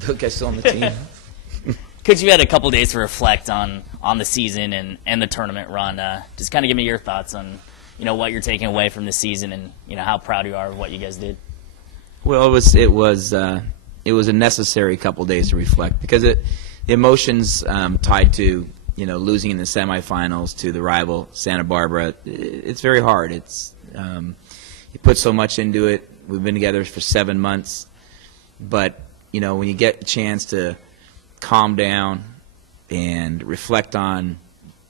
Those guys still on the team. Could you had a couple days to reflect on the season and the tournament run? Just kind of give me your thoughts on what you're taking away from the season and how proud you are of what you guys did. Well, it was a necessary couple days to reflect because the emotions tied to losing in the semifinals to the rival Santa Barbara. It's very hard. It's you put so much into it. We've been together for 7 months, but when you get a chance to calm down and reflect on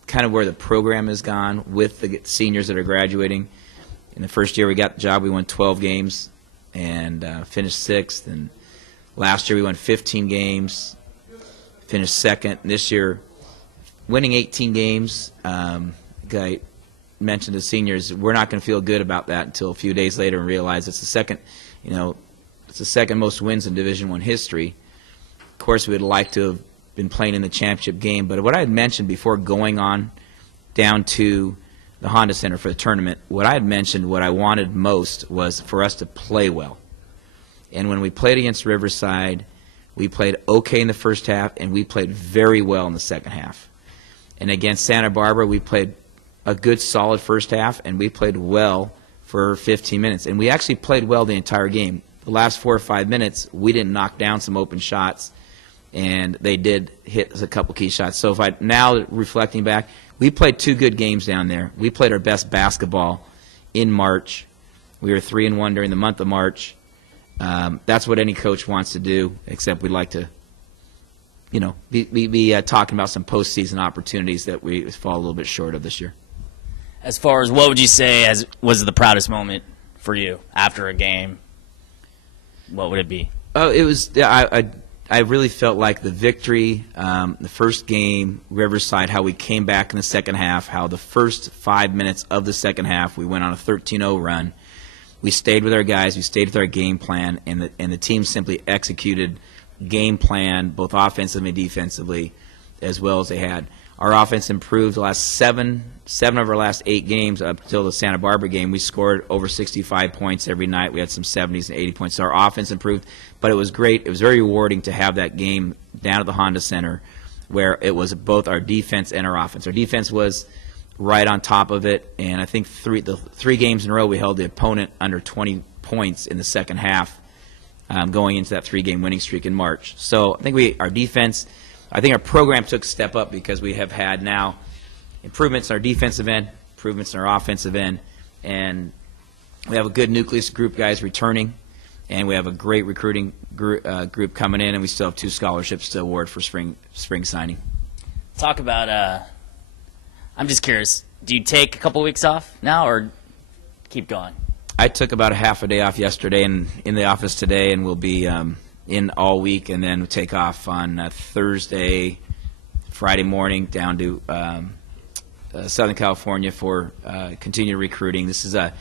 kind of where the program has gone with the seniors that are graduating. In the first year we got the job, we won 12 games and finished 6th. And last year we won 15 games, finished 2nd. And this year, winning 18 games, I mentioned to seniors, we're not going to feel good about that until a few days later and realize it's the second, it's the second most wins in Division I history. Of course, we would like to have been playing in the championship game, but what I had mentioned before going on down to the Honda Center for the tournament, what I had mentioned, what I wanted most was for us to play well. And when we played against Riverside, we played okay in the first half, and we played very well in the second half. And against Santa Barbara, we played a good, solid first half, and we played well for 15 minutes. And we actually played well the entire game. The last 4 or 5 minutes, we didn't knock down some open shots, and they did hit a couple key shots. So now reflecting back, we played 2 good games down there. We played our best basketball in March. We were 3-1 during the month of March. That's what any coach wants to do, except we'd like to, be talking about some postseason opportunities that we fall a little bit short of this year. As far as what would you say was the proudest moment for you after a game? What would it be? Oh, it was. I really felt like the victory, the first game, Riverside, how we came back in the second half, how the first 5 minutes of the second half we went on a 13-0 run. We stayed with our guys, we stayed with our game plan, and the team simply executed game plan, both offensively and defensively, as well as they had. Our offense improved the last seven of our last 8 games up until the Santa Barbara game. We scored over 65 points every night. We had some 70s and 80 points. So our offense improved, but it was great. It was very rewarding to have that game down at the Honda Center where it was both our defense and our offense. Our defense was right on top of it, and I think the 3 games in a row we held the opponent under 20 points in the second half going into that 3-game winning streak in March. So I think our defense – I think our program took a step up because we have had now improvements in our defensive end, improvements in our offensive end, and we have a good nucleus group guys returning, and we have a great recruiting group coming in, and we still have 2 scholarships to award for spring signing. Talk about I'm just curious, do you take a couple weeks off now or keep going? I took about a half a day off yesterday and in the office today, and we'll be in all week, and then we'll take off on Thursday, Friday morning down to Southern California for continued recruiting. This is a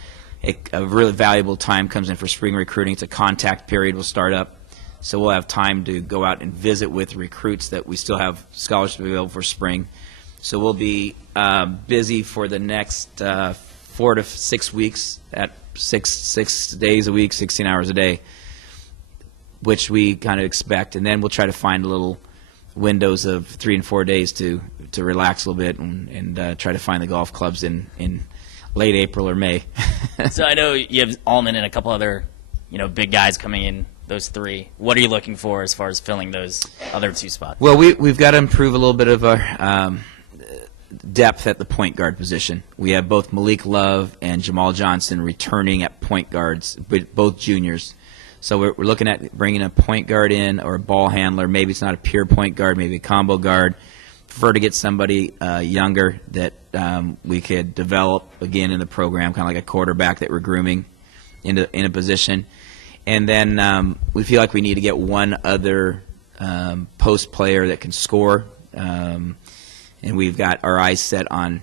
really valuable time comes in for spring recruiting. It's a contact period will start up, so we'll have time to go out and visit with recruits that we still have scholarships available for spring. So we'll be busy for the next 4 to 6 weeks at six days a week, 16 hours a day, which we kind of expect, and then we'll try to find little windows of 3 and 4 days to relax a little bit and try to find the golf clubs in late April or May. So I know you have Allman and a couple other big guys coming in, those 3. What are you looking for as far as filling those other 2 spots? Well, we've got to improve a little bit of our depth at the point guard position. We have both Malik Love and Jamal Johnson returning at point guards, both juniors. So we're looking at bringing a point guard in or a ball handler. Maybe it's not a pure point guard, maybe a combo guard. Prefer to get somebody younger that we could develop again in the program, kind of like a quarterback that we're grooming in a position. And then we feel like we need to get one other post player that can score. And we've got our eyes set on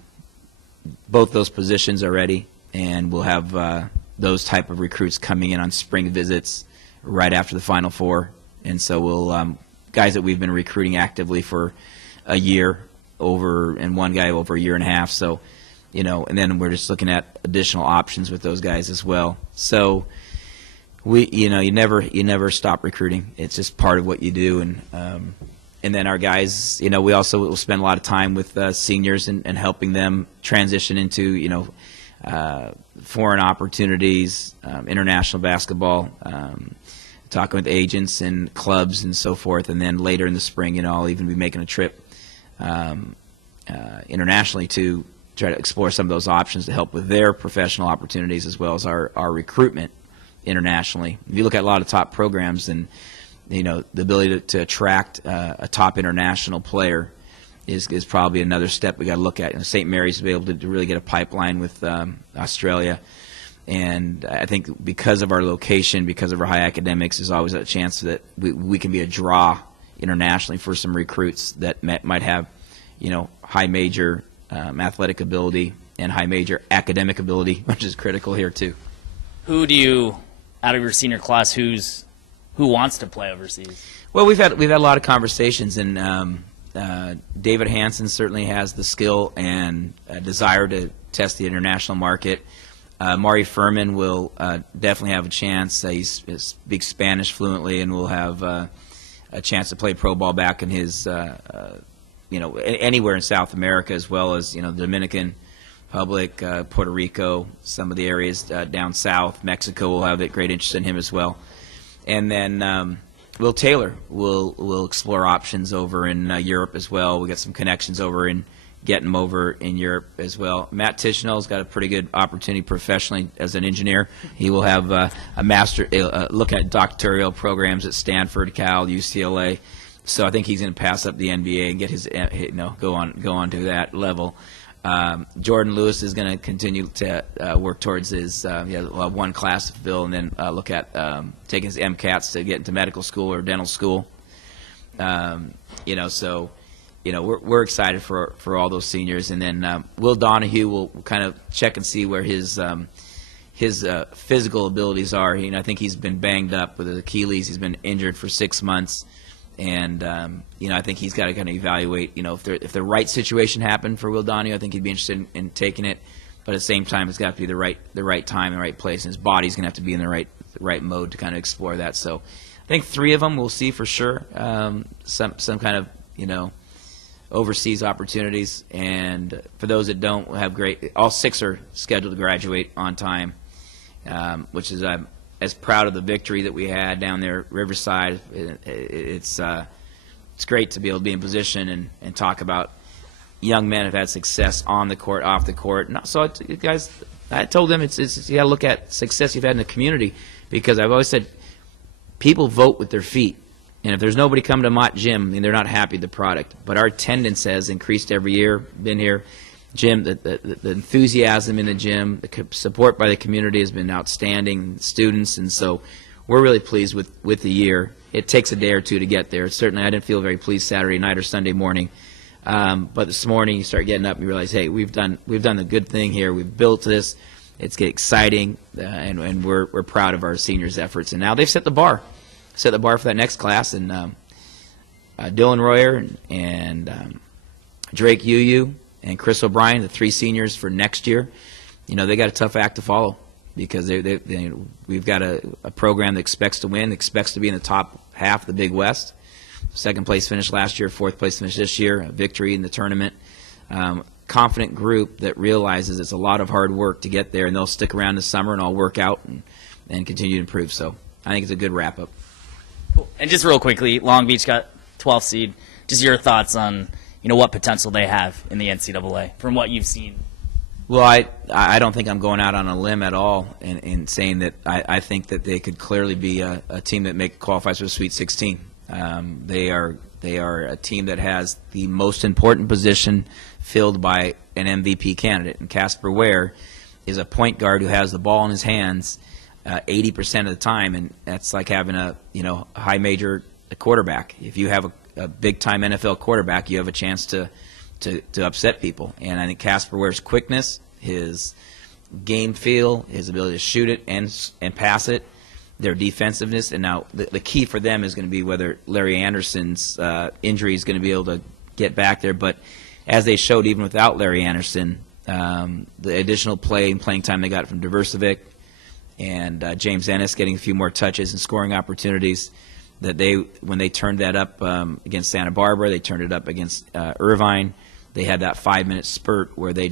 both those positions already, and we'll have those type of recruits coming in on spring visits right after the Final Four. And so we'll guys that we've been recruiting actively for a year over, and one guy over a year and a half. So, and then we're just looking at additional options with those guys as well. So you never stop recruiting. It's just part of what you do, and then our guys, we also will spend a lot of time with seniors and helping them transition into foreign opportunities, international basketball, talking with agents and clubs and so forth, and then later in the spring, I'll even be making a trip internationally to try to explore some of those options to help with their professional opportunities as well as our recruitment internationally. If you look at a lot of top programs, and the ability to attract a top international player is probably another step we got to look at. St. Mary's will be able to really get a pipeline with Australia, and I think because of our location, because of our high academics, there's always a chance that we can be a draw internationally for some recruits that might have high major athletic ability and high major academic ability, which is critical here too. Who do you, out of your senior class, who wants to play overseas? Well, we've had a lot of conversations, and David Hansen certainly has the skill and desire to test the international market. Mari Furman will definitely have a chance. He speaks Spanish fluently and will have a chance to play pro ball back in his anywhere in South America, as well as the Dominican Republic, Puerto Rico, some of the areas down south. Mexico will have a great interest in him as well. And then Will Taylor will explore options over in Europe as well. We got some connections over in getting him over in Europe as well. Matt Tishnell's got a pretty good opportunity professionally as an engineer. He will have a master look at doctoral programs at Stanford, Cal, UCLA. So I think he's going to pass up the NBA and get his go on to that level. Jordan Lewis is going to continue to work towards his one class to fill, and then look at taking his MCATs to get into medical school or dental school. So we're excited for all those seniors, and then Will Donahue will kind of check and see where his physical abilities are. I think he's been banged up with his Achilles. He's been injured for 6 months. And I think he's got to kind of evaluate. If the right situation happened for Will Donahue, I think he'd be interested in taking it. But at the same time, it's got to be the right time and the right place, and his body's going to have to be in the right mode to kind of explore that. So, I think 3 of them we'll see for sure. Some kind of overseas opportunities, and for those that don't have all 6 are scheduled to graduate on time, which is as proud of the victory that we had down there at Riverside. It's great to be able to be in position and talk about young men who've had success on the court, off the court. And so, guys, I told them it's you got to look at success you've had in the community, because I've always said people vote with their feet. And if there's nobody coming to Mott Gym, then they're not happy with the product. But our attendance has increased every year. Been here. Gym, the enthusiasm in the gym, the support by the community has been outstanding, students, and so we're really pleased with the year. It takes a day or two to get there. Certainly, I didn't feel very pleased Saturday night or Sunday morning, but this morning you start getting up and you realize, hey, we've done a good thing here. We've built this. It's getting exciting, and we're proud of our seniors' efforts. And now they've set the bar for that next class, and Dylan Royer and Drake Yu and Chris O'Brien, the 3 seniors for next year, they got a tough act to follow, because we've got a program that expects to win, expects to be in the top half of the Big West. 2nd place finished last year, 4th place finished this year, a victory in the tournament. Confident group that realizes it's a lot of hard work to get there, and they'll stick around this summer and all work out and continue to improve. So I think it's a good wrap-up. Cool. And just real quickly, Long Beach got 12th seed. Just your thoughts on what potential they have in the NCAA from what you've seen? Well, I don't think I'm going out on a limb at all in saying that I think that they could clearly be a team that qualifies for the Sweet 16. They are a team that has the most important position filled by an MVP candidate, and Casper Ware is a point guard who has the ball in his hands 80% of the time, and that's like having a high major quarterback. If you have a big-time NFL quarterback, you have a chance to upset people. And I think Casper Ware's quickness, his game feel, his ability to shoot it and pass it, their defensiveness, and now the key for them is going to be whether Larry Anderson's injury is going to be able to get back there. But as they showed, even without Larry Anderson, the additional playing time they got from Diversivic and James Ennis getting a few more touches and scoring opportunities. That when they turned that up against Santa Barbara, they turned it up against Irvine. They had that 5-minute spurt where they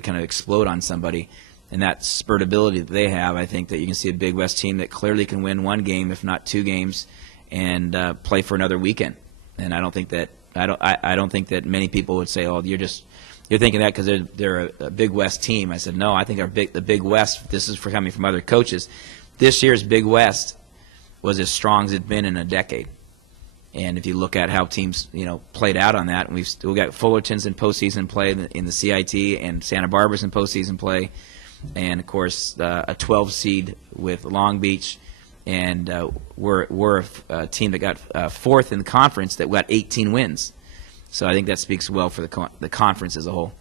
kind of explode on somebody, and that spurt ability that they have, I think that you can see a Big West team that clearly can win one game, if not two games, and play for another weekend. And I don't think that many people would say, "Oh, you're thinking that because they're a Big West team." I said, "No, I think the Big West. This is for coming from other coaches. This year's Big West was as strong as it's been in a decade." And if you look at how teams, played out on that, and we've still got Fullerton's in postseason play in the CIT, and Santa Barbara's in postseason play, and of course a 12 seed with Long Beach, and we're a team that got fourth in the conference that got 18 wins. So I think that speaks well for the conference as a whole.